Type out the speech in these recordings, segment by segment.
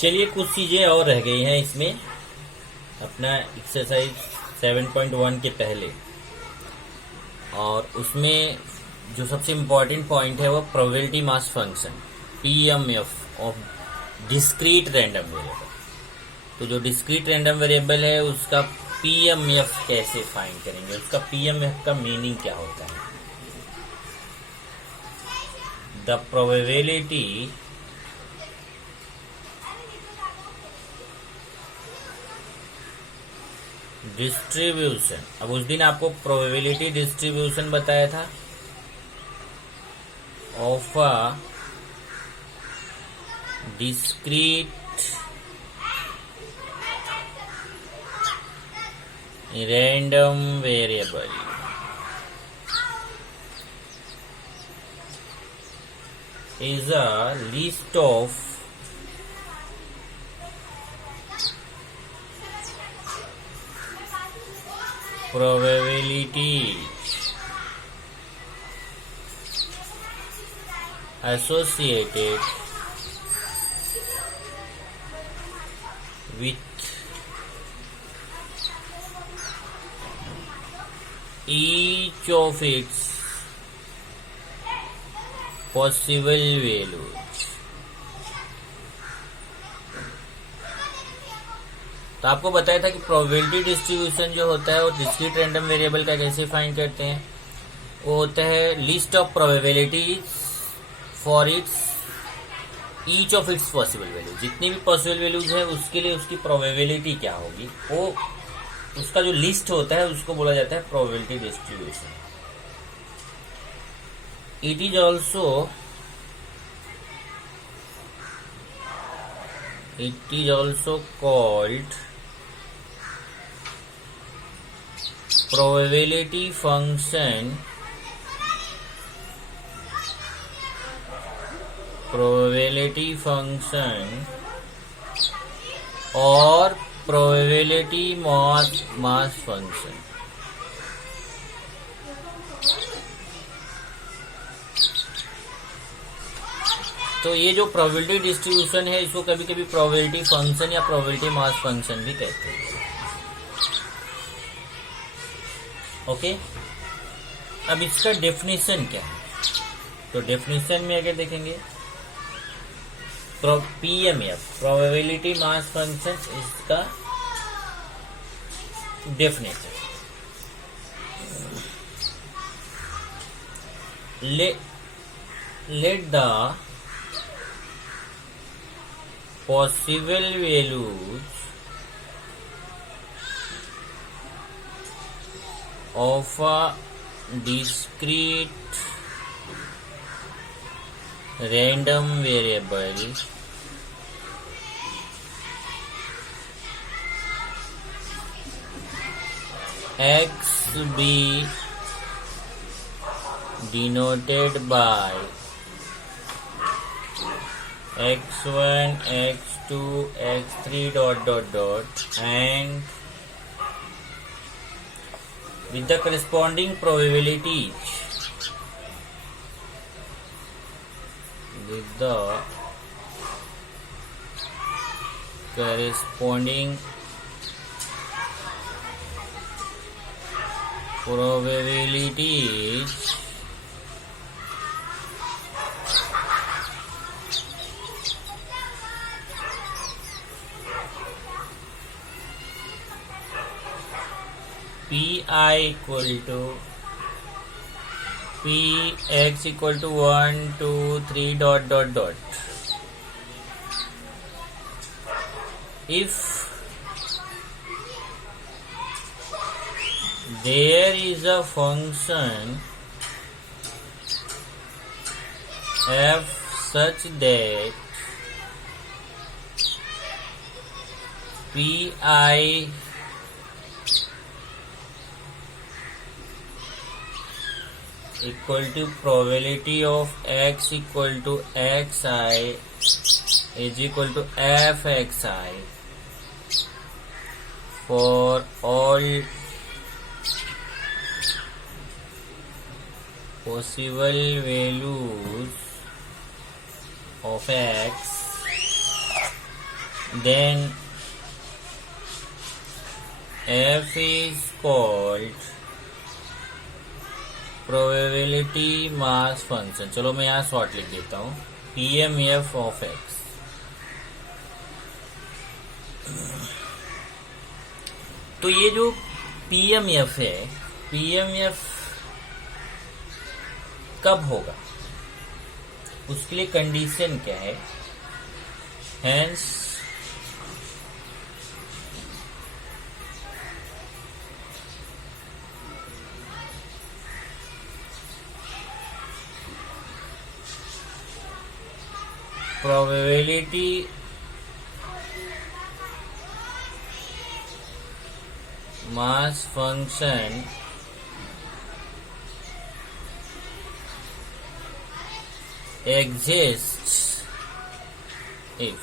चलिए कुछ चीजें और रह गई हैं इसमें अपना एक्सरसाइज 7.1 के पहले, और उसमें जो सबसे इम्पोर्टेंट पॉइंट है वो probability mass function PMF of discrete random variable. तो जो डिस्क्रीट रैंडम वेरिएबल है उसका पीएमएफ कैसे फाइंड करेंगे, उसका पीएमएफ का मीनिंग क्या होता है। द प्रोबेबिलिटी डिस्ट्रीब्यूशन, अब उस दिन आपको प्रोबेबिलिटी डिस्ट्रीब्यूशन बताया था of a discrete random variable is a list of probabilities associated with each of its possible values। तो आपको बताया था कि प्रोबेबिलिटी डिस्ट्रीब्यूशन जो होता है वो डिस्क्रीट रैंडम वेरिएबल का कैसे फाइंड करते हैं। वो होता है list of probabilities for its each of its possible value, जितनी भी पॉसिबल वैल्यूज है उसके लिए उसकी प्रोबेबिलिटी क्या होगी, वो उसका जो लिस्ट होता है उसको बोला जाता है probability distribution. It is also called probability function or probability mass function। तो ये जो प्रोबेबिलिटी डिस्ट्रीब्यूशन है इसको कभी कभी प्रोबेबिलिटी फंक्शन या प्रोबेबिलिटी मास फंक्शन भी कहते हैं। ओके, अब इसका डेफिनेशन क्या है, तो डेफिनेशन में अगर देखेंगे पीएमएफ प्रोबेबिलिटी मास फंक्शन, इसका definition let the possible values of a discrete random variable x be denoted by x1, x2, x3 and with the corresponding probabilities, with the corresponding probabilities Pi equal to Px equal to 1, 2, 3 ... If there is a function f such that Pi equal to probability of x equal to xi is equal to fxi for all possible values of x then f is called probability mass function। चलो मैं यहाँ short लिख देता हूँ, PMF of x। तो ये जो PMF है, PMF कब होगा, उसके लिए कंडीशन क्या है? Hence probability mass function exists if।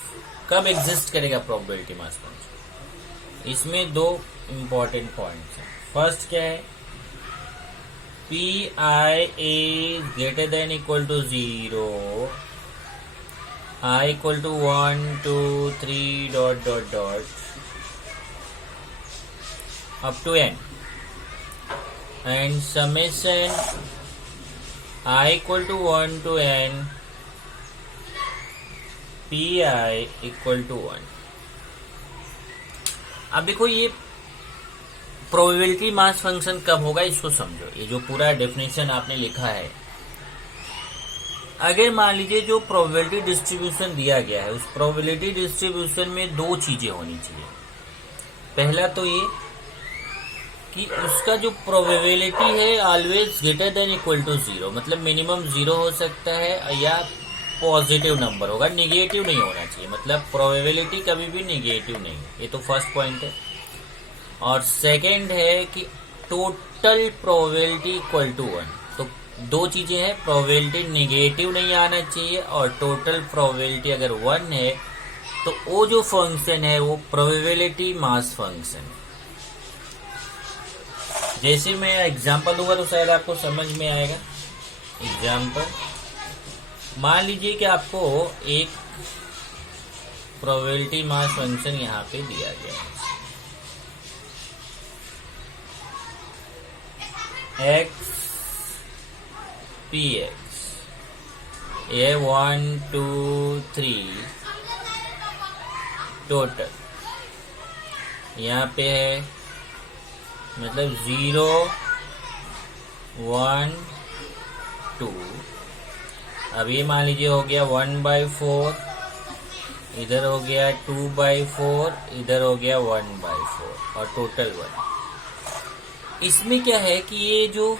कब एग्जिस्ट करेगा प्रोबेबिलिटी मास फंक्शन? इसमें दो इंपॉर्टेंट पॉइंट्स हैं। फर्स्ट क्या है? P I is greater than equal to 0, I equal to 1, 2, 3 dot dot dot up to n, and summation I equal to 1 to n pi equal to 1। अब देखो ये probability mass function कब होगा, इसको समझो। ये जो पूरा डेफिनेशन आपने लिखा है, अगर मान लीजिए जो प्रोबेबिलिटी डिस्ट्रीब्यूशन दिया गया है, उस प्रोबेबिलिटी डिस्ट्रीब्यूशन में दो चीजें होनी चाहिए। पहला तो ये कि उसका जो प्रोबेबिलिटी है always greater than equal to 0, मतलब मिनिमम 0 हो सकता है या पॉजिटिव नंबर होगा, निगेटिव नहीं होना चाहिए। मतलब प्रोबेबिलिटी कभी भी निगेटिव नहीं। ये तो फर्स्ट पॉइंट है। और सेकंड है कि टोटल प्रोबेबिलिटी इक्वल टू 1। तो दो चीजें हैं, प्रोबेबिलिटी निगेटिव नहीं आना चाहिए और टोटल प्रोबेबिलिटी अगर 1 है तो वो जो फंक्शन है वो प्रोबेबिलिटी मास फंक्शन। जैसे मैं एग्जांपल दूंगा तो शायद आपको समझ में आएगा। एग्जांपल, मान लीजिए कि आपको एक प्रोबेबिलिटी मास फंक्शन यहाँ पे दिया गया है, x px, ये 1, 2, 3 टोटल यहाँ पे है, मतलब 0, 1, 2। अब ये मान लीजिए हो गया 1/4, इधर हो गया 2/4, इधर हो गया 1/4 और टोटल 1। इसमें क्या है कि ये जो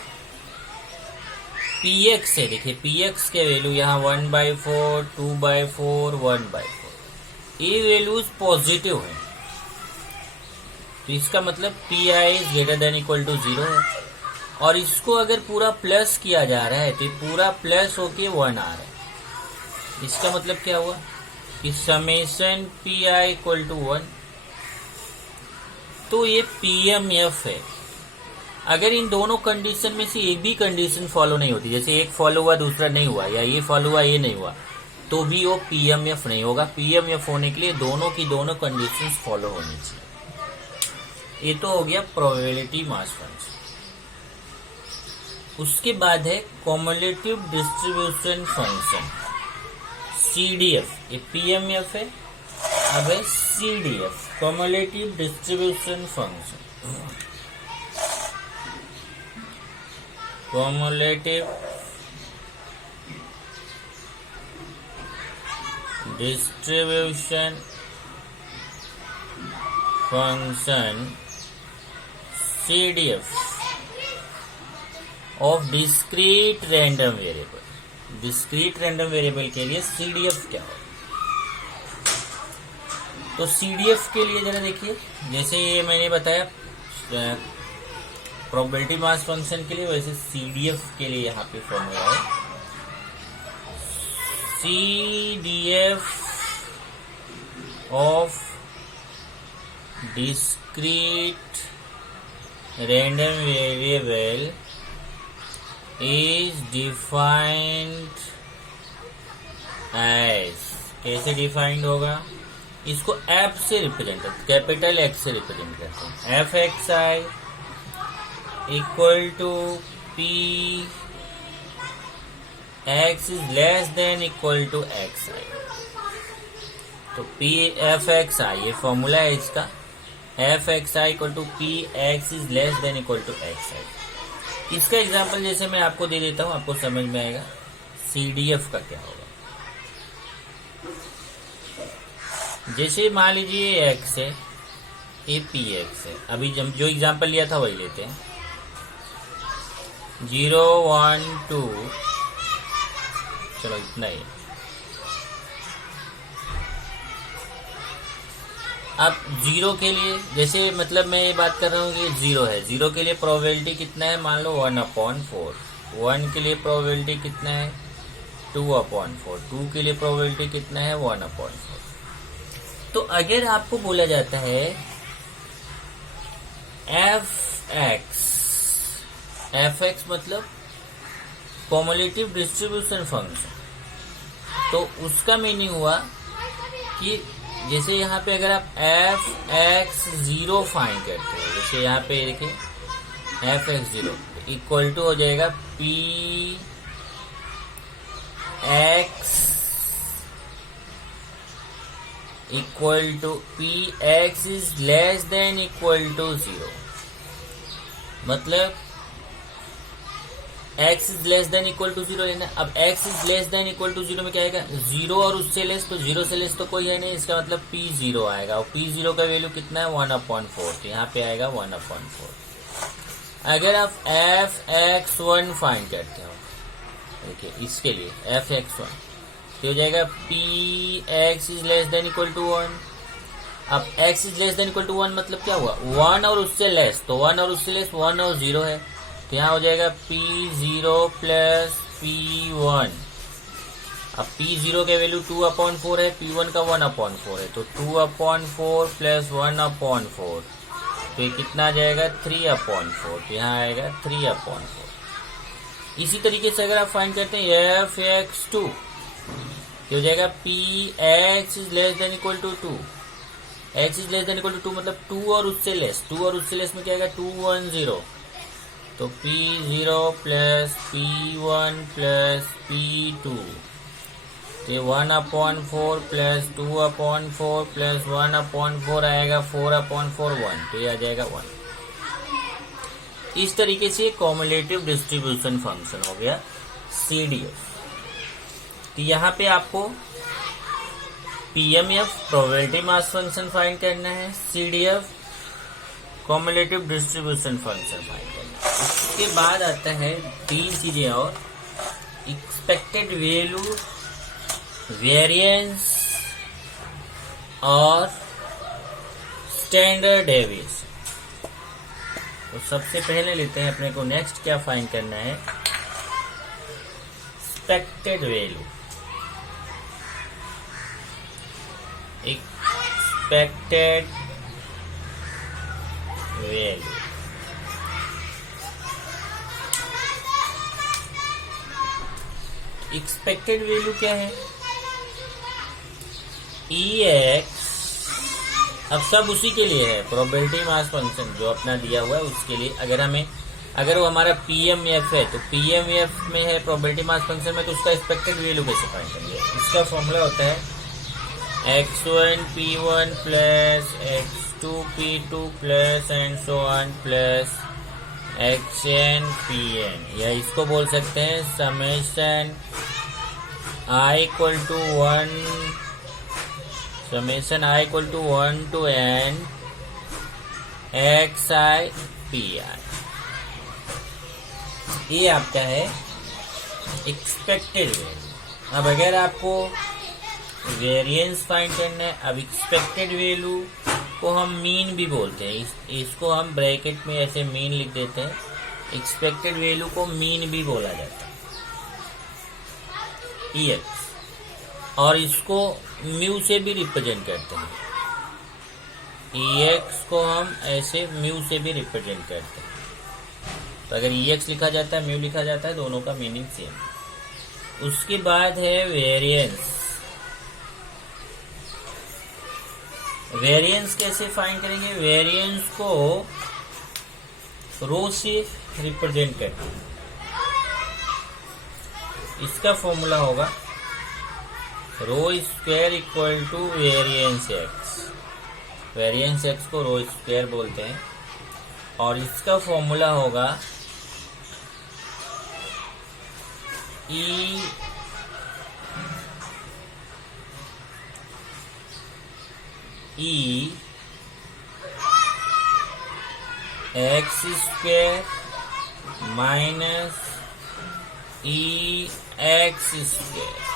px है, देखिए px के वैल्यू यहाँ 1/4, 2/4, 1/4, ये वैल्यूज पॉजिटिव है। तो इसका मतलब pi is greater than equal to 0 है। और इसको अगर पूरा प्लस किया जा रहा है तो पूरा प्लस होके 1 आ रहा है। इसका मतलब क्या हुआ कि समेशन pi इक्वल टू 1। तो ये PMF है। अगर इन दोनों कंडीशन में से एक भी कंडीशन फॉलो नहीं होती, जैसे एक फॉलो हुआ दूसरा नहीं हुआ, या ये फॉलो हुआ ये नहीं हुआ, तो भी वो PMF नहीं होगा। PMF होने के लिए दोनों की दोनों कंडीशंस फॉलो होनी चाहिए। ये तो हो गया प्रोबेबिलिटी मास फंक्शन। उसके बाद है कॉम्युलेटिव डिस्ट्रीब्यूशन फंक्शन, CDF। ये PMF है, अब है CDF, cumulative distribution function. cumulative distribution function CDF of discrete random variable। discrete random variable के लिए CDF क्या हो? तो CDF के लिए जरा देखिए, जैसे ये मैंने बताया प्रोबेबिलिटी मास फंक्शन के लिए, वैसे CDF के लिए यहाँ पे फॉर्मूला है CDF of discrete random variable is defined as, कैसे डिफाइंड होगा? इसको एफ से रिप्रेजेंट करते, कैपिटल एक्स से रिप्रेजेंट करते हैं। F X I equal to P X is less than equal to X I. तो पी एफ एक्स आई, ये फॉर्मूला है इसका, F X I equal to P X is less than equal to X I. इसका example जैसे मैं आपको दे देता हूं, आपको समझ में आएगा CDF का क्या होगा। जैसे मान लीजिए ये x है, ये पी एक्स है। अभी जब जो एग्जाम्पल लिया था वही लेते हैं। 0 1 2, चलो इतना ही। अब 0 के लिए, जैसे मतलब मैं ये बात कर रहा हूँ कि 0 है, 0 के लिए प्रोबेबिलिटी कितना है, मान लो 1/4। 1 के लिए प्रोबेबिलिटी कितना है, 2/4। 2 के लिए प्रोबेबिलिटी कितना है, 1/4। तो अगर आपको बोला जाता है एफ एक्स मतलब कॉम्युलेटिव डिस्ट्रीब्यूशन फंक्शन, तो उसका मीनिंग हुआ कि जैसे यहाँ पे अगर आप एफ एक्स 0 फाइंड करते हो, जैसे यहाँ पे देखिए एफ एक्स 0 इक्वल टू हो जाएगा P X equal to P X is less than equal to 0। मतलब x is less than equal to 0 लेना। अब x is less than equal to 0 में क्या आएगा, 0 और उससे लेस, तो 0 से लेस तो कोई है नहीं, इसका मतलब p0 आएगा। और p0 का वैल्यू कितना है, 1/4, तो यहाँ पे आएगा 1/4। अगर आप f(x1) फाइंड करते हो, देखिए इसके लिए f(x1) तो हो जाएगा px is less than equal to 1। अब x is less than equal to 1 मतलब क्या हुआ, 1 और उससे लेस, तो 1 और उससे लेस 1 और 0 है, तो यहाँ हो जाएगा p0 प्लस p1। अब p0 के वैल्यू 2/4 है, p1 का 1/4 है, तो 2/4 प्लस 1/4, तो ये कितना आ जाएगा, 3/4, तो यहाँ आएगा 3/4। इसी तरीके से अगर आप फाइंड करते हैं f(x2), हो जाएगा px is less than equal to 2। x is less than equal to 2 मतलब 2 और उससे लेस, 2 और उससे लेस में क्या आएगा, 210, तो p0 plus p1 plus p2, तो 1/4 प्लस 2/4 प्लस 1/4 आएगा 4/1, तो ये आ जाएगा 1। इस तरीके से कॉम्युलेटिव डिस्ट्रीब्यूशन फंक्शन हो गया CDF। तो यहाँ पे आपको PMF probability mass function find करना है, CDF cumulative distribution function find करना है। उसके बाद आता है 3 चीजें और, एक्सपेक्टेड वैल्यू, वेरिएंस और स्टैंडर्ड डेविएशन। तो सबसे पहले लेते हैं अपने को, नेक्स्ट क्या फाइंड करना है, expected value. Expected value expected value क्या है, EX। अब सब उसी के लिए है, प्रोबेबिलिटी मास फंक्शन जो अपना दिया हुआ है उसके लिए। अगर वो हमारा PMF है, तो PMF में है प्रोबेबिलिटी मास फंक्शन में, तो उसका एक्सपेक्टेड वैल्यू कैसे फाइंड करेंगे। इसका फॉर्मूला होता है x1 p1 plus x2 p2 plus and so on plus xn pn, या इसको बोल सकते हैं summation i equal to 1 to n xi pi। ये आपका है एक्सपेक्टेड वैल्यू। अब अगर आपको वेरिएंस फाइंड करना है, अब एक्सपेक्टेड वैल्यू को हम मीन भी बोलते हैं, इसको हम ब्रैकेट में ऐसे मीन लिख देते हैं। एक्सपेक्टेड वैल्यू को मीन भी बोला जाता है, EX, और इसको म्यू से भी रिप्रेजेंट करते हैं। EX को हम ऐसे म्यू से भी रिप्रेजेंट करते हैं। तो अगर EX लिखा जाता है, म्यू लिखा जाता है, दोनों का मीनिंग सेम। उसके बाद है वेरिएंस। वेरिएंस कैसे फाइंड करेंगे? वेरिएंस को रो से रिप्रेजेंट करते हैं। इसका फॉर्मूला होगा rho square equal to variance X. Variance X को रो स्क्वायर बोलते हैं और इसका फॉर्मूला होगा E X square minus E X square.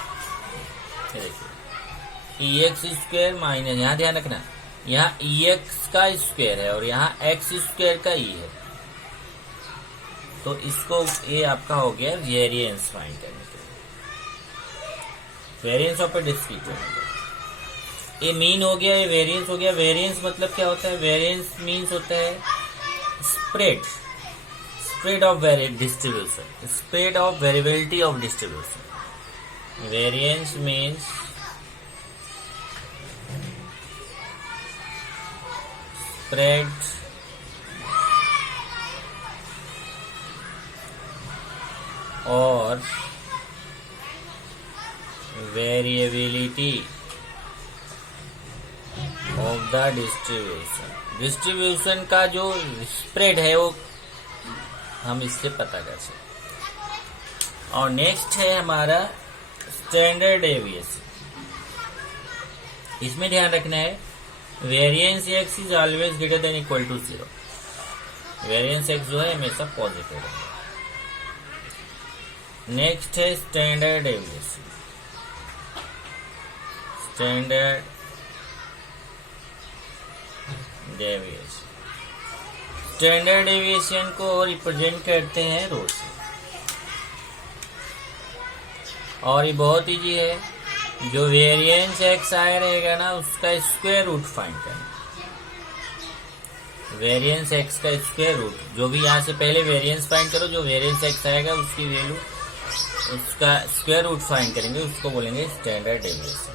E X square minus, यहाँ ध्यान रखना, यहाँ ई एक्स का स्क्वायर है और यहाँ एक्स स्क्वायर का ई है, तो इसको ये आपका हो गया वेरिएंस फाइंड करने के लिए, variance of A discrete variable. ये मीन हो गया, ये वेरिएंस हो गया। वेरिएंस मतलब क्या होता है? वेरिएंस मीन्स होता है spread of distribution, spread of variability of distribution. Variance means spread और variability of the distribution. Distribution का जो स्प्रेड है वो हम इससे पता कर सकते। और नेक्स्ट है हमारा स्टैंडर्ड डेविएशन। इसमें ध्यान रखना है variance X is always greater than equal to 0। Variance X जो है हमेशा पॉजिटिव है। नेक्स्ट है standard deviation. Standard deviation, standard deviation को रिप्रेजेंट करते हैं रो से। और ये बहुत इजी है, जो वेरिएंस एक्स आया रहेगा ना उसका स्क्वायर रूट फाइंड करना। वेरिएंस एक्स का स्क्वायर रूट, जो भी यहाँ से पहले वेरिएंस फाइंड करो, जो वेरिएंस एक्स आएगा उसकी वैल्यू, उसका स्क्वायर रूट फाइंड करेंगे, उसको बोलेंगे स्टैंडर्ड डेविएशन।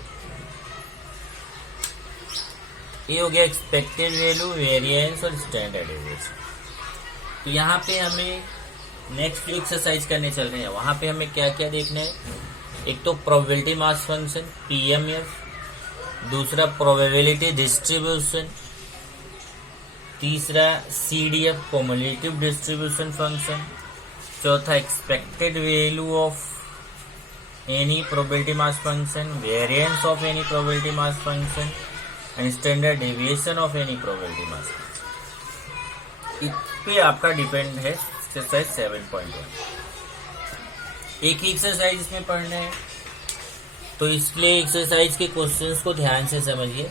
ये हो गया एक्सपेक्टेड वैल्यू, वेरिएंस और स्टैंडर्ड डेविएशन। तो यहाँ पे हमें नेक्स्ट जो एक्सरसाइज करने चल रहे हैं वहां पे हमें क्या क्या देखना है? एक तो प्रोबेबिलिटी मास फंक्शन पीएमएफ, दूसरा प्रोबेबिलिटी डिस्ट्रीब्यूशन, तीसरा सीडीएफ कम्युलेटिव डिस्ट्रीब्यूशन फंक्शन, चौथा expected value of any probability mass function, variance of any probability mass function and standard deviation of any probability mass function. इस पे आपका depend है exercise 7.1। एक ही exercise इसमें पढ़ना है, तो इसलिए एक्सरसाइज के क्वेश्चंस को ध्यान से समझिए,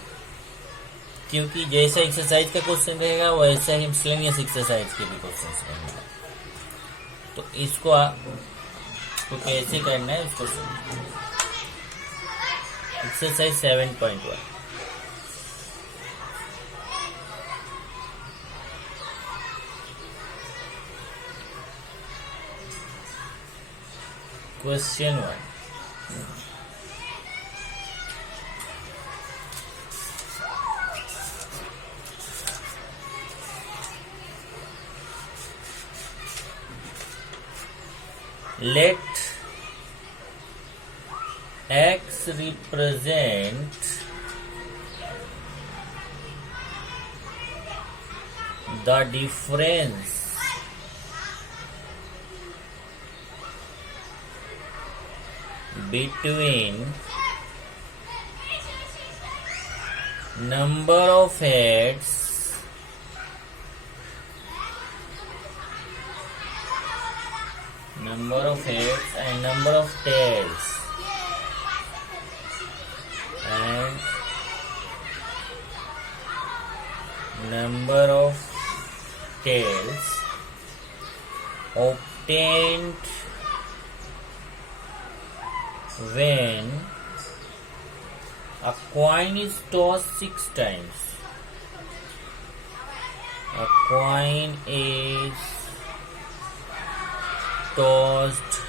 क्योंकि जैसा एक्सरसाइज का क्वेश्चन रहेगा वैसा ही मिसलेनियस एक्सरसाइज के भी क्वेश्चंस रहेंगे। तो इसको आपको कैसे करना है उसको समझिए। Exercise 7.1। Question 1. Let x represent the difference between number of heads and number of tails and number of tails obtained when a coin is tossed 6 times. A coin is tossed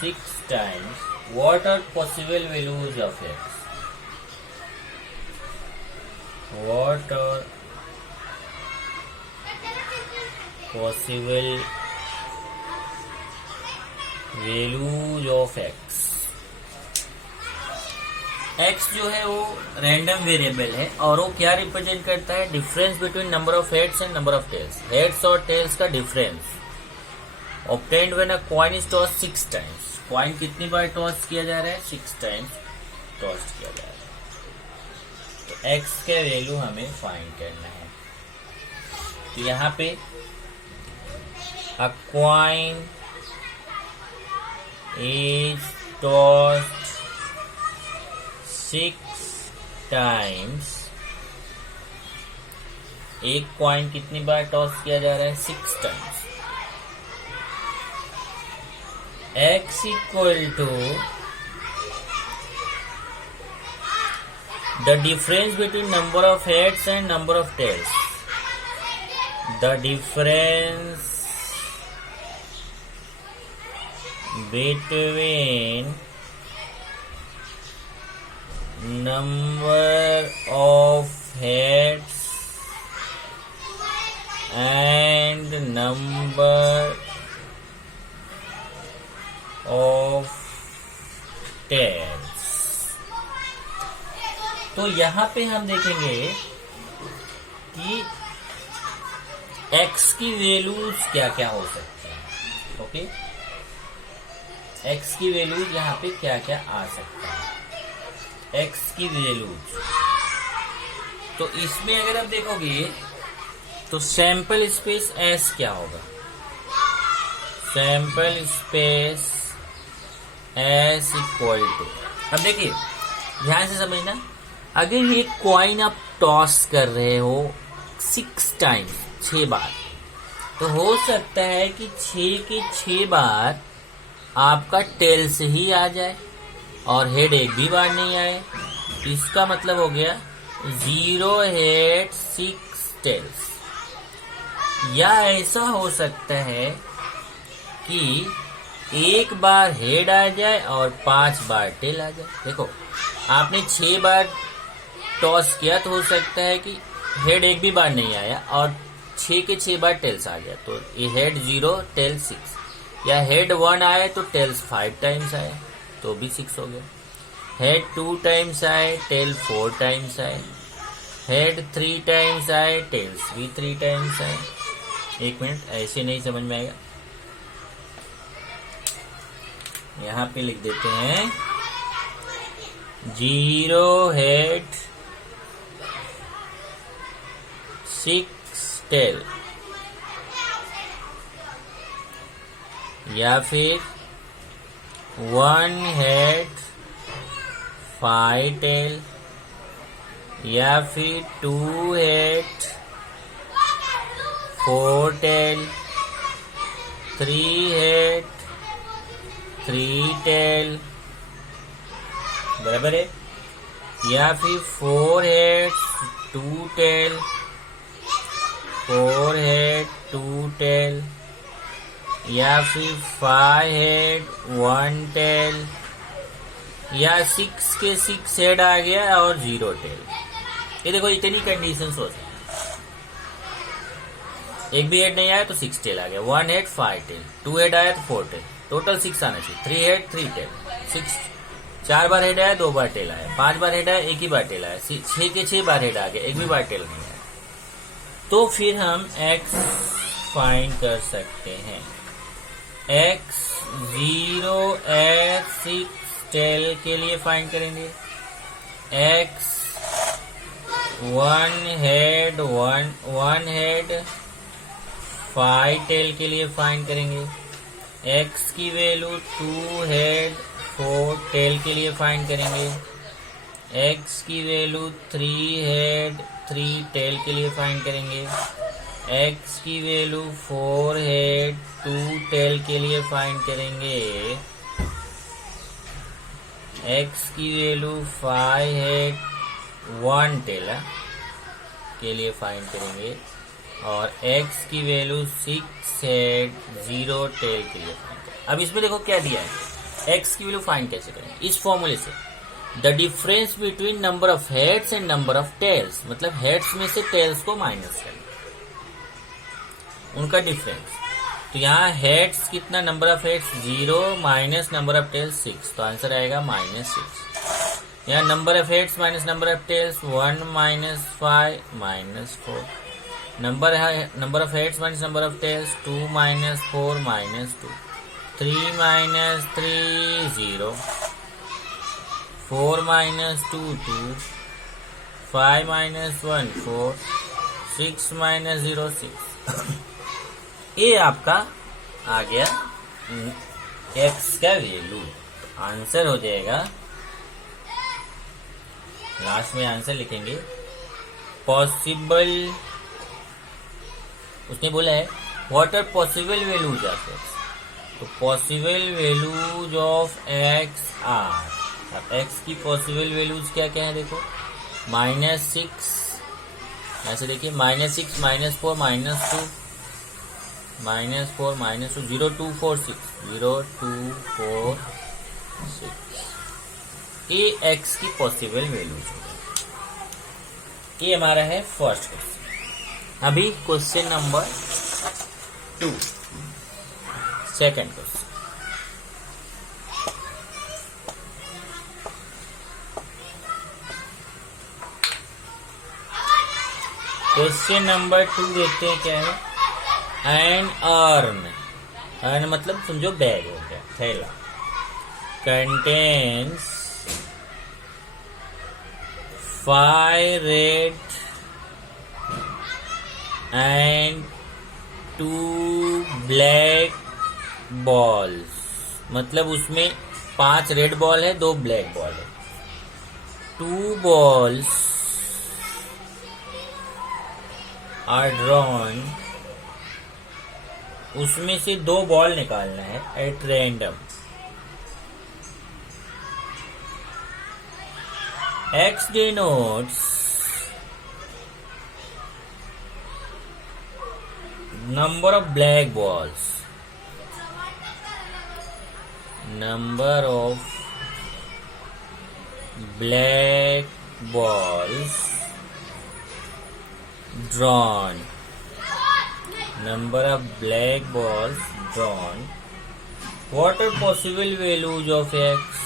6 times. What are possible values of x? what are possible values of x। x जो है वो random variable है और वो क्या represent करता है, difference between number of heads and number of tails, heads और टेल्स का difference obtained when a coin is tossed 6 times. Coin कितनी बार टॉस किया जा रहा है, 6 टाइम्स टॉस किया जा रहा है। तो x का वैल्यू हमें फाइंड करना है। तो यहाँ पे a coin is tossed 6 times। एक कॉइन कितनी बार टॉस किया जा रहा है, 6 times. x equal to the difference between number of heads and number of tails, the difference between number of heads and number of tails। तो यहां पे हम देखेंगे कि x की वैल्यूज क्या क्या हो सकती है। ओके, x की वैल्यूज यहाँ पे क्या क्या आ सकता है, x की वैल्यूज। तो इसमें अगर आप देखोगे तो सैंपल स्पेस S क्या होगा, sample space S equal to, अब देखिए ध्यान से समझना, अगर ये कॉइन आप टॉस कर रहे हो 6 टाइम्स, 6 बार, तो हो सकता है कि 6 के 6 बार आपका टेल से ही आ जाए और हेड एक भी बार नहीं आए। इसका मतलब हो गया 0 हेड 6 टेल्स। या ऐसा हो सकता है कि एक बार हेड आ जाए और 5 बार टेल आ जाए। देखो आपने 6 बार टॉस किया तो हो सकता है कि हेड एक भी बार नहीं आया और 6 के 6 बार टेल्स आ जाए, तो ये हेड 0 टेल 6, या हेड 1 आए तो टेल्स 5 टाइम्स आए तो भी 6 हो गया, हेड 2 टाइम्स आए टेल 4 टाइम्स आए, हेड 3 टाइम्स आए टेल्स भी 3 टाइम्स आए। एक मिनट, ऐसे नहीं समझ में आएगा, यहां पे लिख देते हैं 0 हेड 6 टेल, या फिर 1 हेड 5 टेल, या फिर 2 हेड 4 टेल, 3 हेड 3 टेल, बराबर है, या फिर 4 हेड 2 टेल, 4 हेड 2 टेल, या फिर 5 हेड 1 टेल, या 6 के 6 हेड आ गया और 0 टेल। ये देखो इतनी कंडीशंस हो सकती, एक भी हेड नहीं आया तो 6 टेल आ गया, 1 हेड 5 टेल, 2 हेड आया तो 4 टेल, टोटल 6 आना चाहिए, 3 हेड 3 टेल, 6 4 बार हेड आया 2 बार टेल आया, 5 बार हेड आया 1 ही बार टेल आया, 6 के 6 बार हेड आ गया, एक भी बार टेल नहीं आया। तो फिर हम x फाइंड कर सकते हैं, x 0 x 6 टेल के लिए फाइंड करेंगे, x 1 हेड 5 टेल के लिए फाइंड करेंगे, x की वैल्यू 2 हेड 4 टेल के लिए फाइंड करेंगे, x की वैल्यू 3 हेड 3 टेल के लिए फाइंड करेंगे, x की वैल्यू 4 हेड 2 टेल के लिए फाइंड करेंगे, x की वैल्यू 5 हेड 1 टेल के लिए फाइंड करेंगे, और x की वैल्यू 6 हेड 0 टेल के लिए फाइंड करेंगे। अब इसमें देखो क्या दिया है, x की वैल्यू फाइंड कैसे करेंगे, इस फॉर्मूले से the difference between number of heads and number of tails, मतलब हेड्स में से टेल्स को माइनस करना, उनका डिफरेंस। तो यहाँ हेड्स कितना, number of heads 0 minus number of tails 6, तो आंसर आएगा -6। यहाँ number of heads minus number of tails 1 minus 5 minus 4, number of heads minus number of tails 2 minus 4 minus 2, 3 minus 3 0, 4 minus 2 2, 5 minus 1 4, 6 minus 0 6। ये आपका आ गया x का value. Answer हो जाएगा, last में आंसर लिखेंगे पॉसिबल, उसने बोला है what are possible values of x, तो possible values of x are, अब x की पॉसिबल वैल्यूज क्या क्या है देखो, -6, ऐसे देखिए -6 -4 -2 -4 -2 0 2 4 6 0 2 4 6, ये x की पॉसिबल वैल्यूज है। ये हमारा है फर्स्ट क्वेश्चन। अभी question number 2, second question. Question number 2 देखते हैं क्या है। एन अर्न मतलब समझो बैग हो गया, थैला, contains 5 red and 2 black balls, मतलब उसमें 5 रेड बॉल है, 2 ब्लैक बॉल है। 2 balls are drawn, उसमें से 2 बॉल निकालना है at random. X denotes number of black balls, number of black balls drawn, number of black balls drawn. What are possible values of x?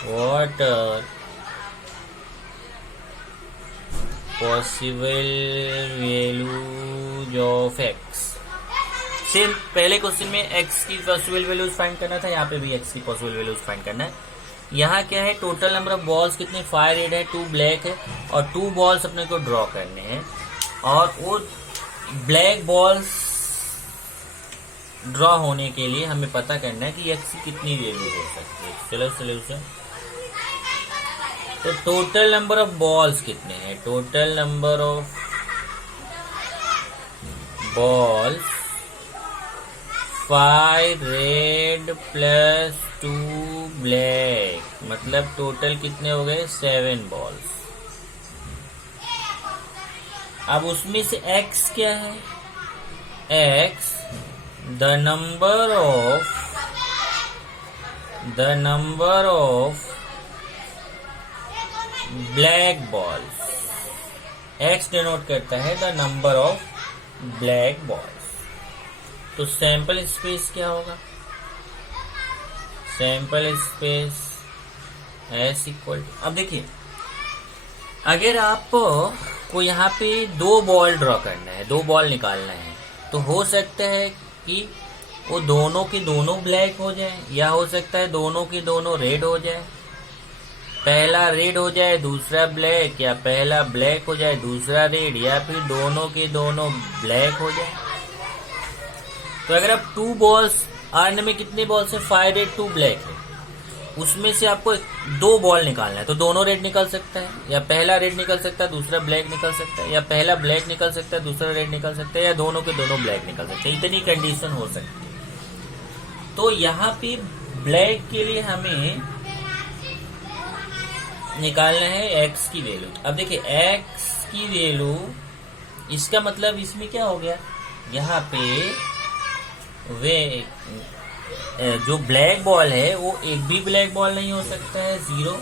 What are possible values of x? Same पहले question में x की possible values find करना था, यहाँ पे भी x की possible values find करना है। यहाँ क्या है, टोटल नंबर ऑफ बॉल्स कितने, 5 रेड है, 2 ब्लैक है, और 2 बॉल्स अपने को ड्रॉ करने हैं, और वो ब्लैक बॉल्स ड्रॉ होने के लिए हमें पता करना है कि x की कितनी वैल्यू हो सकती है। चलो सोल्यूशन, तो टोटल नंबर ऑफ बॉल्स कितने हैं, total number of balls 5 red plus 2 black, मतलब टोटल कितने हो गए, 7 बॉल्स। अब उसमें से x क्या है, x the number of black balls, x denote करता है the number of black balls. तो सैंपल स्पेस क्या होगा, sample space S equal to, अब देखिए अगर आपको यहाँ पे 2 बॉल ड्रॉ करना है, 2 बॉल निकालना है, तो हो सकता है कि वो दोनों के दोनों ब्लैक हो जाए, या हो सकता है दोनों के दोनों रेड हो जाए, पहला रेड हो जाए दूसरा ब्लैक, या पहला ब्लैक हो जाए दूसरा रेड, या फिर दोनों के दोनों ब्लैक हो जाए। तो अगर आप 2 बॉल्स, अर्न में कितने बॉल्स है, 5 रेड 2 ब्लैक है, उसमें से आपको 2 बॉल निकालना है, तो दोनों रेड निकल सकता है, या पहला रेड निकल सकता है दूसरा ब्लैक निकल सकता है, या पहला ब्लैक निकल सकता है दूसरा रेड निकल सकता है, या दोनों के दोनों ब्लैक निकल सकते हैं। इतनी कंडीशन हो सकती है। तो यहाँ पे ब्लैक के लिए हमें निकालना है x की वैल्यू। अब देखिए x की वैल्यू, इसका मतलब इसमें क्या हो गया, यहाँ पे वे जो ब्लैक बॉल है वो एक भी ब्लैक बॉल नहीं हो सकता है, 0।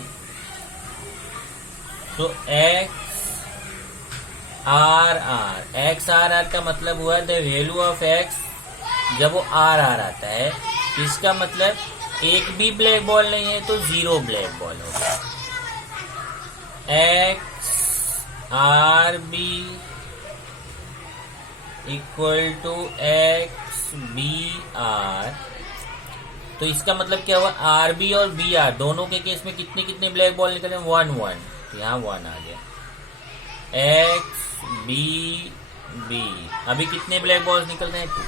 तो एक्स आर आर का मतलब हुआ द वैल्यू ऑफ एक्स जब वो आर आर आता है, इसका मतलब एक भी ब्लैक बॉल नहीं है तो 0 ब्लैक बॉल होगा। X R B equal to X B R, तो इसका मतलब क्या हुआ, आर बी और बी आर दोनों के केस में कितने कितने ब्लैक बॉल निकले, 1 1, तो यहाँ 1 आ गया। एक्स बी बी, अभी कितने ब्लैक बॉल्स निकल रहे हैं, 2।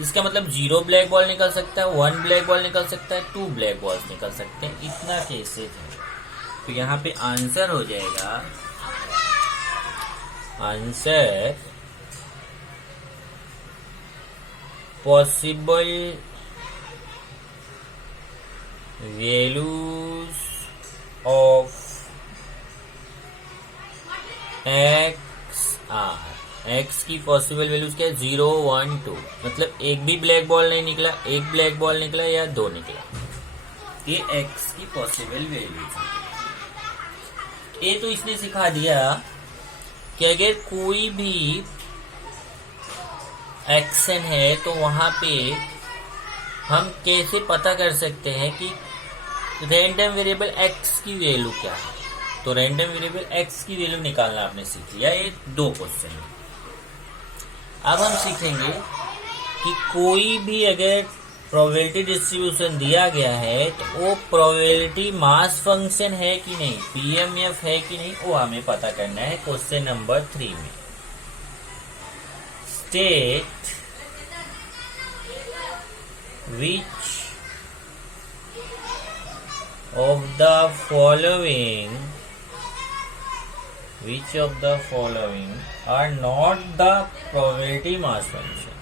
इसका मतलब 0 ब्लैक बॉल निकल सकता है, 1 ब्लैक बॉल निकल सकता है, 2 ब्लैक बॉल्स निकल सकते हैं, इतना केसेस है। तो यहाँ पे आंसर हो जाएगा, answer possible values of X are, एक्स की पॉसिबल वैल्यूज क्या है, 0 1 2, मतलब एक भी ब्लैक बॉल नहीं निकला, एक ब्लैक बॉल निकला या 2 निकला, ये एक्स की पॉसिबल वैल्यूज है। ये तो इसने सिखा दिया कि अगर कोई भी एक्शन है तो वहां पे हम कैसे पता कर सकते हैं कि रैंडम वेरिएबल एक्स की वैल्यू क्या है। तो रैंडम वेरिएबल एक्स की वैल्यू निकालना आपने सीख लिया, ये 2 क्वेश्चन है। अब हम सीखेंगे कि कोई भी अगर प्रोबेबिलिटी डिस्ट्रीब्यूशन दिया गया है तो वो प्रोबेबिलिटी मास फंक्शन है कि नहीं, पीएमएफ है कि नहीं, वो हमें पता करना है। क्वेश्चन नंबर 3 में state which of the following are not the probability mass function,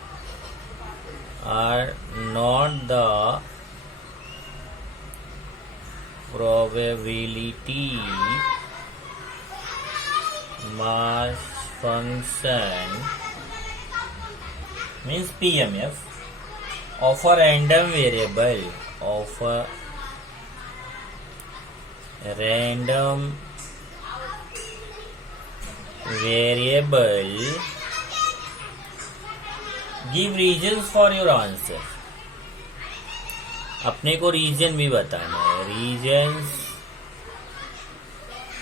are not the probability mass function means PMF of a random variable, of a random variable, give reasons for your answer। अपने को reason भी बताना है, reasons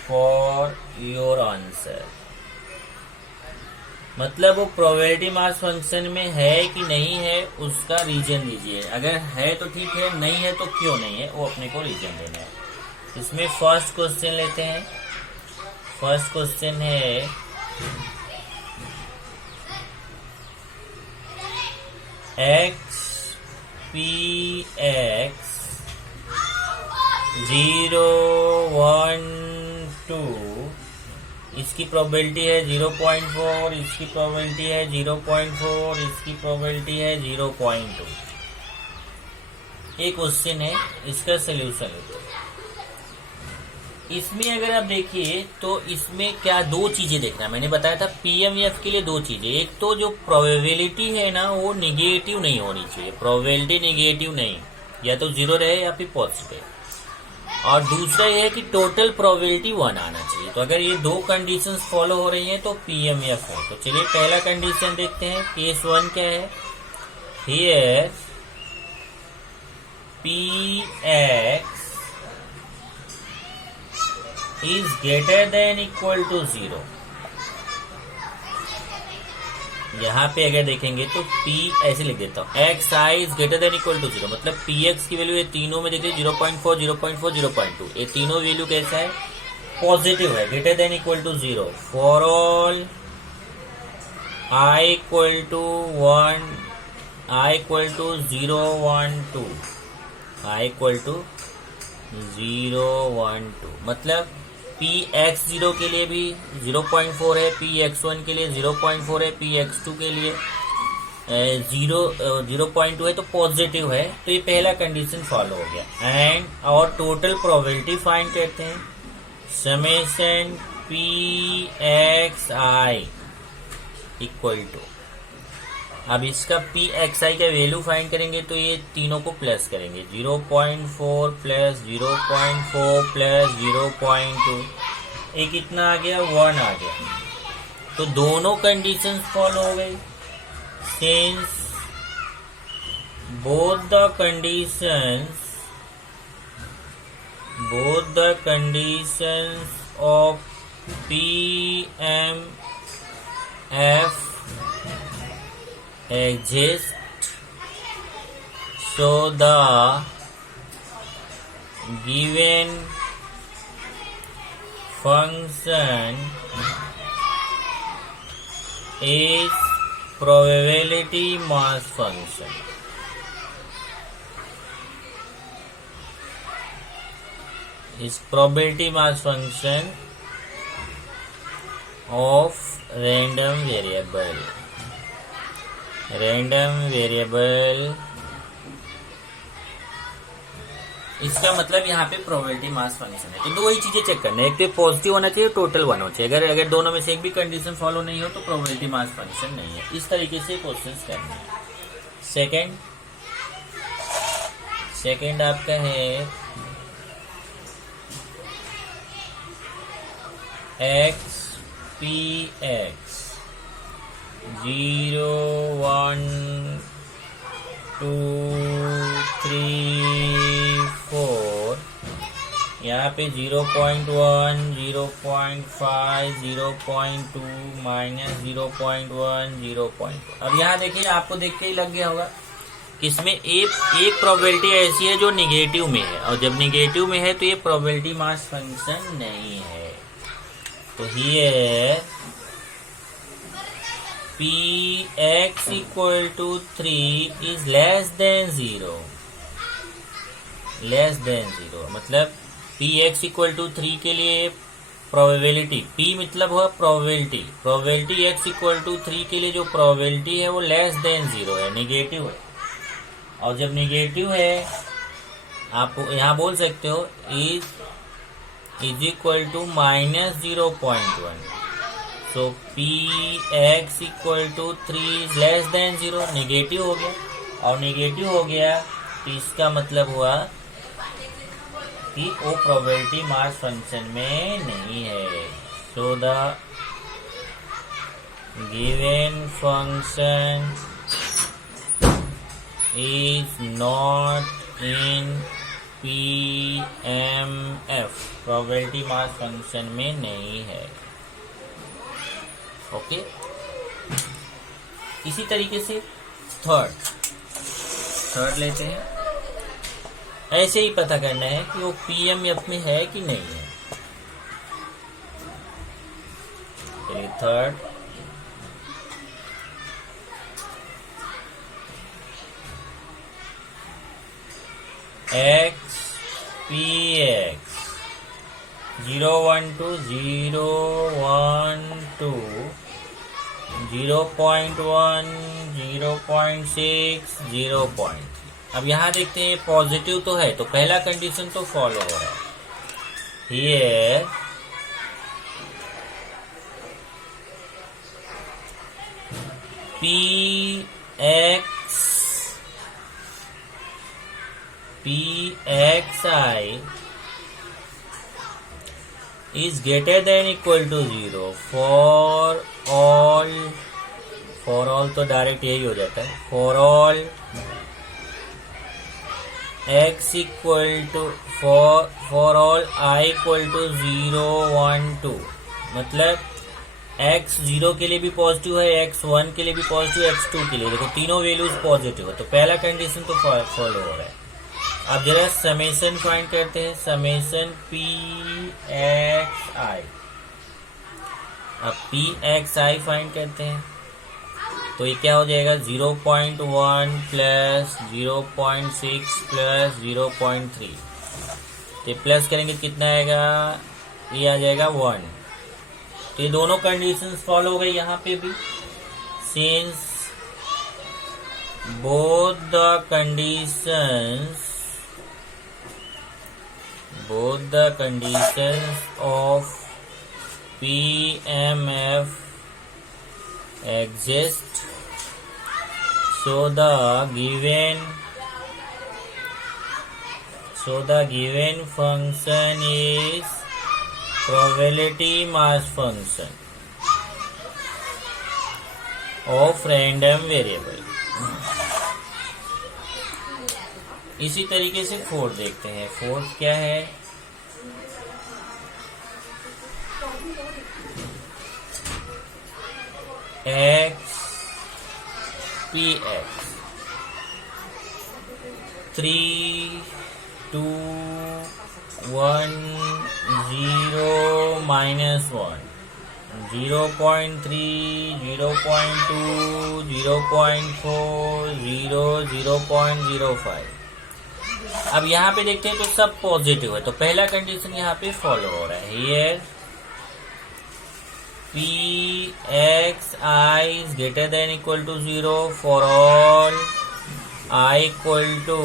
for your answer, मतलब वो probability mass function में है कि नहीं है उसका रीजन दीजिए। अगर है तो ठीक है, नहीं है तो क्यों नहीं है, वो अपने को रीजन देना है। इसमें फर्स्ट क्वेश्चन लेते हैं। फर्स्ट क्वेश्चन है एक्स पी एक्स 0 1 2, इसकी प्रोबेबिलिटी है 0.4, इसकी प्रोबेबिलिटी है 0.4, इसकी प्रोबेबिलिटी है 0.2। एक क्वेश्चन है, इसका सोल्यूशन है। इसमें अगर आप देखिए तो इसमें क्या 2 चीजें देखना, मैंने बताया था पीएमएफ के लिए 2 चीजें। एक तो जो प्रोबेबिलिटी है ना वो निगेटिव नहीं होनी चाहिए, प्रोबेबिलिटी निगेटिव नहीं, या तो 0 रहे या फिर पॉजिटिव। और दूसरा ये है कि टोटल प्रोबेबिलिटी 1 आना चाहिए। तो अगर ये 2 कंडीशंस फॉलो हो रही हैं तो पीएमएफ है। तो चलिए पहला कंडीशन देखते हैं। केस 1 क्या है, here P X is greater than equal to 0। यहाँ पे अगर देखेंगे तो P ऐसे लिख देता हूँ, X I is greater than equal to 0, मतलब पी एक्स की वैल्यू ये तीनों में देखिए 0.4 0.4 0.2, ये तीनों वैल्यू कैसा है, पॉजिटिव है, greater than equal to 0 for all I equal to 1, I equal to 0 1 2, I equal to 0 1 2, मतलब Px0 के लिए भी 0.4 है, Px1 के लिए 0.4 है, Px2 के लिए 0.2 है, तो पॉजिटिव है। तो ये पहला कंडीशन फॉलो हो गया। एंड और टोटल प्रोबेबिलिटी फाइंड करते हैं, समेशन Pxi इक्वल टू अब इसका पी एक्स आई का वैल्यू फाइंड करेंगे तो ये तीनों को प्लस करेंगे, 0.4 प्लस 0.4 प्लस 0.2, ये कितना आ गया, 1 आ गया। तो दोनों कंडीशंस फॉलो हो गई। Since both the conditions of PMF exist, so the given function is probability mass function. Is probability mass function of random variable. इसका मतलब यहाँ पे प्रोबेबिलिटी मास फंक्शन है। तो दो ही चीजें चेक करना है, एक तो पॉजिटिव होना चाहिए, टोटल 1 होना चाहिए। अगर दोनों में से एक भी कंडीशन फॉलो नहीं हो तो प्रोबेबिलिटी मास फंक्शन नहीं है। इस तरीके से क्वेश्चंस करना है। सेकंड आपका है एक्स पी एक्स 0 1 2 3 4, यहाँ पे 0.1 0.5 0.2 माइनस 0.1 0.2। अब यहाँ देखिए, आपको देख के ही लग गया होगा कि इसमें एक प्रोबेबिलिटी ऐसी है जो निगेटिव में है, और जब निगेटिव में है तो ये प्रोबेबिलिटी मास फंक्शन नहीं है। तो here Px equal to 3 is less than 0, मतलब Px equal to 3 के लिए प्रोबेबिलिटी, P मतलब हुआ प्रोबेबिलिटी x equal to 3 के लिए जो प्रोबेबिलिटी है वो लेस देन 0 है, निगेटिव है। और जब निगेटिव है आप यहाँ बोल सकते हो is equal to minus 0.1। So Px equal to 3 is less than 0, negative हो गया। और निगेटिव हो गया तो इसका मतलब हुआ कि वो प्रोबेबिलिटी मास फंक्शन में नहीं है। So the given function is not in PMF, probability mass function में नहीं है। ओके, इसी तरीके से थर्ड लेते हैं। ऐसे ही पता करना है कि वो PMF में है कि नहीं है। चलिए थर्ड, एक्स पी एक्स 0.12 0.1 0.1 0.6 0.3। अब यहाँ देखते हैं पॉजिटिव तो है, तो पहला कंडीशन तो फॉलो हो रहा है। Here Pxi is greater than equal to 0 for all तो डायरेक्ट यही हो जाता है, for all x equal to for all I equal to 0 1 2, मतलब x 0 के लिए भी पॉजिटिव है, x 1 के लिए भी पॉजिटिव, x 2 के लिए, देखो तीनों वैल्यूज पॉजिटिव है। तो पहला कंडीशन तो फॉलो हो रहा है। अब जरा समेशन फाइंड करते हैं, समेशन Pxi। अब Pxi फाइंड करते हैं तो ये क्या हो जाएगा, 0.1 प्लस 0.6 प्लस 0.3, तो प्लस करेंगे कितना आएगा, ये आ जाएगा 1। तो ये दोनों कंडीशंस फॉलो हो गई यहाँ पे भी। Since both the conditions of PMF exist, So the given function is probability mass function of random variable. इसी तरीके से फोर्थ देखते हैं. फोर्थ क्या है? x px 3 2 1 0 minus 1 0.3 0.2 0.4 0 0.05. अब यहाँ पे देखते हैं तो सब पॉजिटिव है, तो पहला कंडीशन यहाँ पे फॉलो हो रहा है. Here pxi is greater than equal to 0 for all I equal to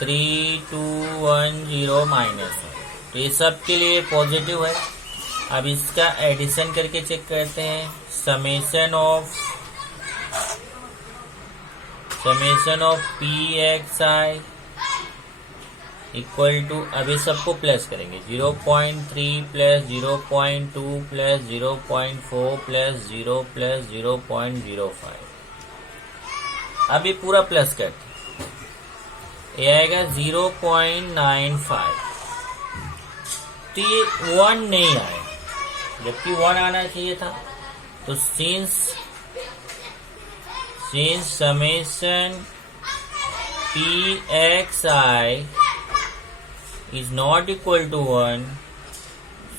3 2 1 0 minus 1. तो ये सब के लिए पॉजिटिव है. अब इसका एडिशन करके चेक करते हैं. Summation of pxi equal to, अभी सबको प्लस करेंगे, 0.3 प्लस 0.2 प्लस 0.4 प्लस 0 प्लस 0.05. अभी पूरा प्लस करते हैं. ये आएगा 0.95. तो ये 1 नहीं आया, जबकि 1 आना चाहिए था. तो since summation pxi is not equal to 1,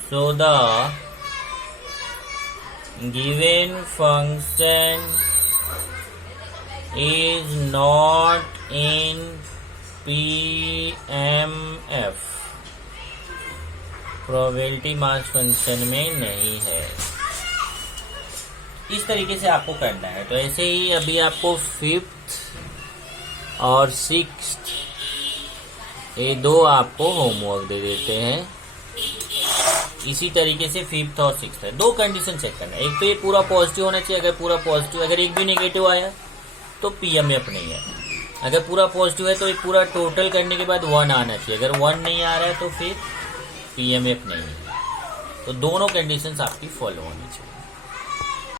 so the given function is not in PMF, probability mass function में नहीं है. इस तरीके से आपको करना है. तो ऐसे ही अभी आपको फिफ्थ और सिक्स्थ ये दो आपको होमवर्क दे देते हैं. इसी तरीके से फिफ्थ और सिक्स्थ है. दो कंडीशन चेक करना है. एक तो ये पूरा पॉजिटिव होना चाहिए. अगर पूरा पॉजिटिव, अगर एक भी नेगेटिव आया तो पीएमएफ नहीं है. अगर पूरा पॉजिटिव है तो ये पूरा टोटल करने के बाद 1 आना चाहिए. अगर 1 नहीं आ रहा है तो फिर पीएमएफ नहीं है. तो दोनों कंडीशंस आपकी फॉलो होनी चाहिए.